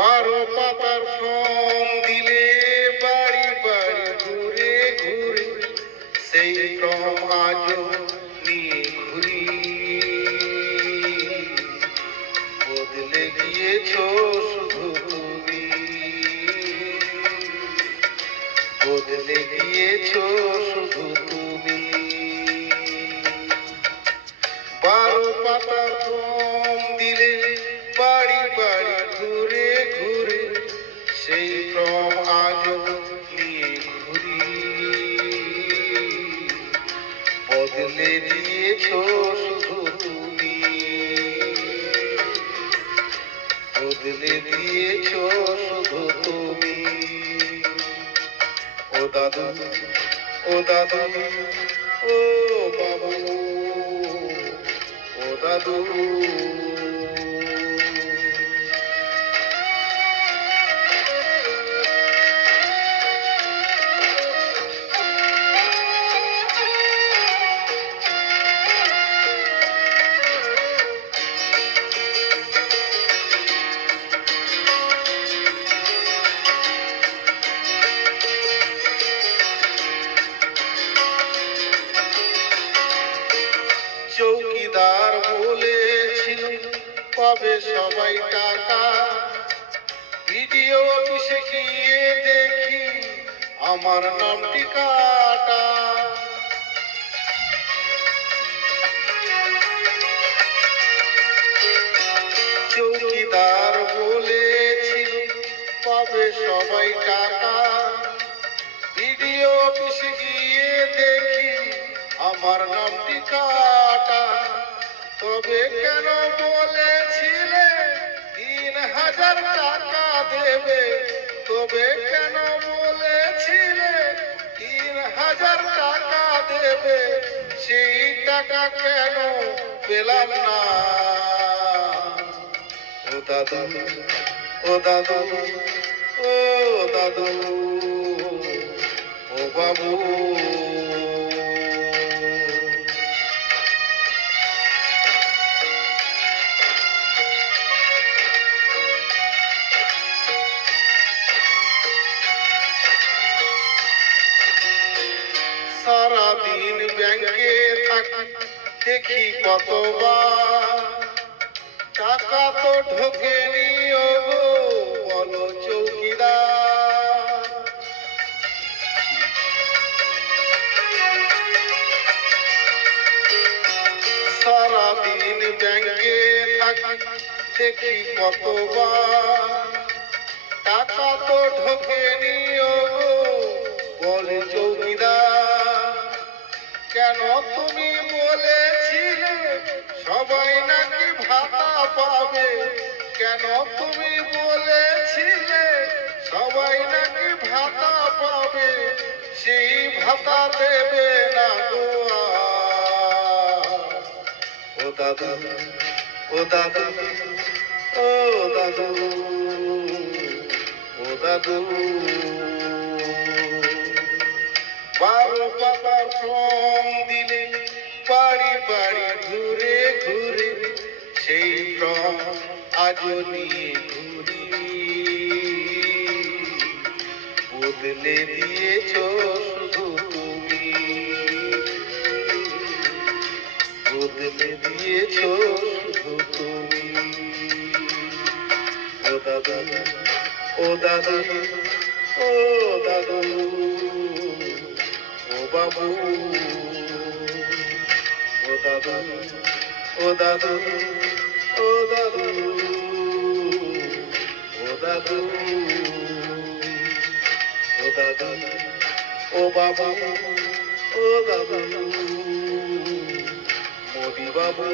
বারো পাতার ফর্ম দিলে বাড়ি বাড়ি ঘুরে ঘুরে সেই ফর্ম আজও নিয়ে ঘুরি। বদলে গিয়েছ শুধু তুমি, বদলে গিয়েছ শুধু তুমি। বারো পাতার ফর্ম দিলে বাড়ি বাড়ি ঘুরে ঘুরে সেই ফর্ম আজও নিয়ে ঘুরি। বদলে দিয়েছ শুধু তুমি, বদলে দিয়েছ শুধু তুমি। ও দাদু, ও দাদু, ও বাবু, ও দাদু। চৌকিদার বলেছিল পাবে সবাই টাকা, ভিডিও অফিসে গিয়ে দেখি আমার নামটি কাটা। চৌকিদার বলেছিল পাবে সবাই টাকা, ভিডিও অফিসে গিয়ে দেখি আমার নামটি কাটা। তবে কেন বলেছিলে ৩,০০০ টাকা দেবে, তবে কেন বলেছিলে ৩,০০০ টাকা দেবে, সেই টাকা কেন পেলাম না? ও দাদু, ও দাদু, ও দাদু, ও বাবু। সারাদিন ব্যাংকে থাকি দেখি কতবার, টাকা তো ঢোকেনি ও বলো চৌকিদার। সারাদিন ব্যাংকে থাকি দেখি কতবার, টাকা তো ঢোকেনি ও বলে চৌকিদার। কেন তুমি বলেছিলে সবাই নাকি ভাতা পাবে, কেন তুমি বলেছিলে সবাই নাকি ভাতা পাবে, সেই ভাতা দেবে না গো আর। ও দাদু, ও দাদু, ও দাদু, ও দাদু। বারো পাতার ফর্ম দিলে বাড়ি বাড়ি ঘুরে ঘুরে সেই ফর্ম আজও নিয়ে ঘুরি। বদলে দিয়েছ শুধু তুমি, বদলে দিয়েছ শুধু তুমি। ও দাদু, ও দাদু, ও দাদু, ও বাবু, ও দাদু, ও দাদু, ও দাদু, ও দাদু, ও দাদু, ও বাবু, ও দাদু, মোদি বাবু।